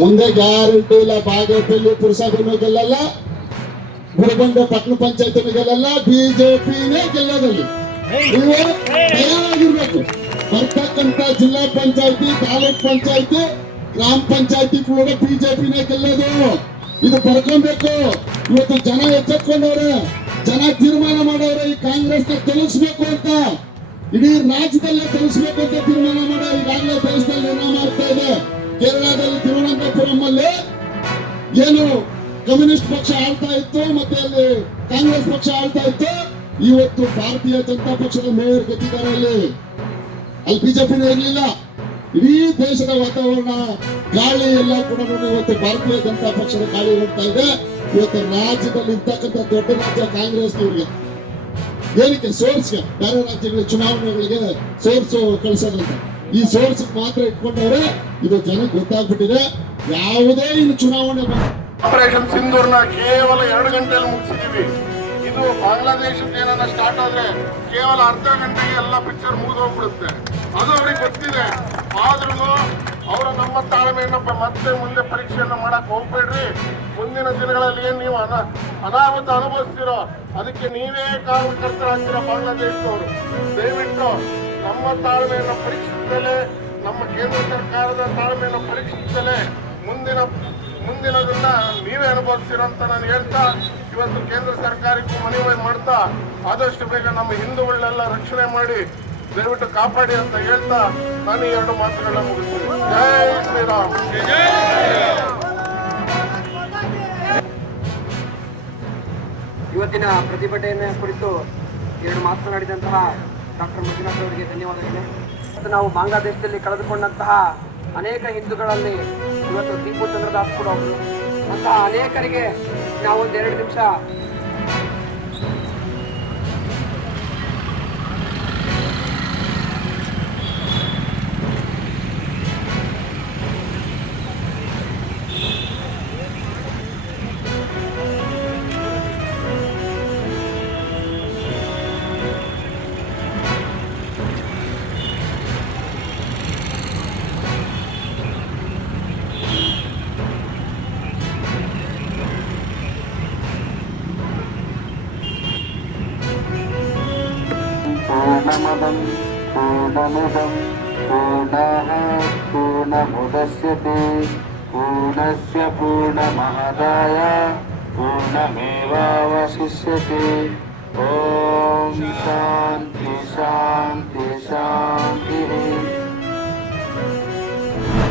ಮುಂದೆ ಗ್ಯಾರಂಟಿ ಇಲ್ಲ. ಬಾಗೇಪಲ್ಲಿ ಪುರಸಭೆನೂ ಗೆಲ್ಲಲ್ಲ, ಗುರುಗೊಂಡೆ ಪಟ್ಟಣ ಪಂಚಾಯತಿನೂ ಗೆಲ್ಲಲ್ಲ, ಬಿಜೆಪಿನೇ ಗೆಲ್ಲೋದಲ್ಲಿ. ನೀವು ತಯಾರಾಗಿರ್ಬೇಕು. ಬರ್ತಕ್ಕಂತ ಜಿಲ್ಲಾ ಪಂಚಾಯತಿ, ತಾಲೂಕ್ ಪಂಚಾಯತಿ, ಗ್ರಾಮ ಪಂಚಾಯತಿ ಕೂಡ ಬಿಜೆಪಿನೇ ಗೆಲ್ಲೋದು. ಇದು ಬರ್ಕೊಬೇಕು. ಇವತ್ತು ಜನ ಎಚ್ಚೆತ್ಕೊಂಡವ್ರೆ, ಜನ ತೀರ್ಮಾನ ಮಾಡವ್ರೆ ಈ ಕಾಂಗ್ರೆಸ್ ನ ತಿಳಿಸ್ಬೇಕು ಅಂತ. ಇಡೀ ರಾಜ್ಯದಲ್ಲೇ ತಿಳಿಸ್ಬೇಕು ಅಂತ ತೀರ್ಮಾನ ಮಾಡೋ. ಈಗಾಗಲೇ ದೇಶದಲ್ಲಿ ನಿರ್ಣಯ ಮಾಡ್ತಾ ಇದೆ. ಕೇರಳದಲ್ಲಿ ತಿರುವನಂತಪುರಂ ಅಲ್ಲಿ ಏನು ಕಮ್ಯುನಿಸ್ಟ್ ಪಕ್ಷ ಆಳ್ತಾ ಇತ್ತು, ಮತ್ತೆ ಅಲ್ಲಿ ಕಾಂಗ್ರೆಸ್ ಪಕ್ಷ ಆಳ್ತಾ ಇತ್ತು. ಇವತ್ತು ಭಾರತೀಯ ಜನತಾ ಪಕ್ಷದ ಮೇಯರ್ ಗೆದ್ದಿದ್ದಾರೆ. ಅಲ್ಲಿ ಬಿಜೆಪಿನೇ ಇರಲಿಲ್ಲ. ಇಡೀ ದೇಶದ ವಾತಾವರಣ, ಗಾಳಿ ಎಲ್ಲ ಕೂಡ ಇವತ್ತು ಭಾರತೀಯ ಜನತಾ ಪಕ್ಷದ ಗಾಳಿ ಹೋಗ್ತಾ ಇದೆ. ಇವತ್ತು ರಾಜ್ಯದಲ್ಲಿ ಇರ್ತಕ್ಕಂಥ ದೊಡ್ಡ ರಾಜ್ಯ ಕಾಂಗ್ರೆಸ್ ನವರಿಗೆ ಏನಕ್ಕೆ ಸೋರ್ಸ್ಗೆ, ಬೇರೆ ರಾಜ್ಯಗಳ ಚುನಾವಣೆಗಳಿಗೆ ಸೋರ್ಸ್ ಕಳಿಸೋದಂತ ಈ ಸೋರ್ಸ್ ಮಾತ್ರ ಇಟ್ಕೊಂಡವ್ರೆ. ಇದು ಜನಕ್ಕೆ ಗೊತ್ತಾಗ್ಬಿಟ್ಟಿದೆ. ಯಾವುದೇ ಇನ್ನು ಚುನಾವಣೆ ಆಪರೇಷನ್ ಸಿಂಧೂರ್ನ ಕೇವಲ 2 ಗಂಟೆಯಲ್ಲಿ ಮುಗಿಸಿದೀವಿ. ಇದು ಬಾಂಗ್ಲಾದೇಶದ ಏನಾರ ಸ್ಟಾರ್ಟ್ ಆದ್ರೆ ಕೇವಲ ಅರ್ಧ ಗಂಟೆಗೆ ಎಲ್ಲ ಪಿಕ್ಚರ್ ಮುಗಿದೋಗ್ಬಿಡುತ್ತೆ. ಅದು ಅವ್ರಿಗೆ ಗೊತ್ತಿದೆ. ಆದ್ರೂ ಅವರ ನಮ್ಮ ತಾಳ್ಮೆಯನ್ನ ಮತ್ತೆ ಮುಂದೆ ಪರೀಕ್ಷೆಯನ್ನ ಮಾಡಕ್ ಹೋಗ್ಬೇಡ್ರಿ. ಮುಂದಿನ ದಿನಗಳಲ್ಲಿ ಏನ್ ನೀವು ಅನಾಹುತ ಅನುಭವಿಸ್ತೀರೋ ಅದಕ್ಕೆ ನೀವೇ ಕಾರಣಕರ್ತರಾಗ್ತೀರ. ಬಾಂಗ್ಲಾದೇಶದವರು ದಯವಿಟ್ಟು ನಮ್ಮ ತಾಳ್ಮೆಯನ್ನ ಪರೀಕ್ಷಿಸಲೇ, ನಮ್ಮ ಕೇಂದ್ರ ಸರ್ಕಾರದ ತಾಳ್ಮೆಯನ್ನ ಪರೀಕ್ಷಿಸಲೇ ಮುಂದಿನದನ್ನ ನೀವೇ ಅನುಭವಿಸ್ತೀರ ಅಂತ ನಾನು ಹೇಳ್ತಾ, ಇವತ್ತು ಕೇಂದ್ರ ಸರ್ಕಾರಕ್ಕೂ ಮನವಿ ಮಾಡ್ತಾ ಆದಷ್ಟು ಬೇಗ ನಮ್ಮ ಹಿಂದೂಗಳನ್ನೆಲ್ಲ ರಕ್ಷಣೆ ಮಾಡಿ ದಯವಿಟ್ಟು ಕಾಪಾಡಿ ಅಂತ ಹೇಳ್ತಾ ನಾನು 2 ಮಾತುಗಳನ್ನ ಮುಗಿಸ್ತೀನಿ. ಜೈ ಶ್ರೀರಾಮ್. ಇವತ್ತಿನ ಪ್ರತಿಭಟನೆ ಕುರಿತು 2 ಮಾತನಾಡಿದಂತಹ ಡಾಕ್ಟರ್ ಮಂಜುನಾಥ್ ಅವರಿಗೆ ಧನ್ಯವಾದಗಳು. ಮತ್ತು ನಾವು ಬಾಂಗ್ಲಾದೇಶದಲ್ಲಿ ಕಳೆದುಕೊಂಡಂತಹ ಅನೇಕ ಹಿಂದೂಗಳಲ್ಲಿ ಇವತ್ತು ದೀಪು ಚಂದ್ರದಾಸ್ ಕೂಡ ಒಬ್ಬರು. ಅಂತಹ ಅನೇಕರಿಗೆ ನಾವು 1-2 ನಿಮಿಷ पूर्णमिदं पूर्णात् पूर्णमुदच्यते पूर्णस्य पूर्णमादाय पूर्णमेवावशिष्यते। ॐ शान्ति शान्ति शान्ति।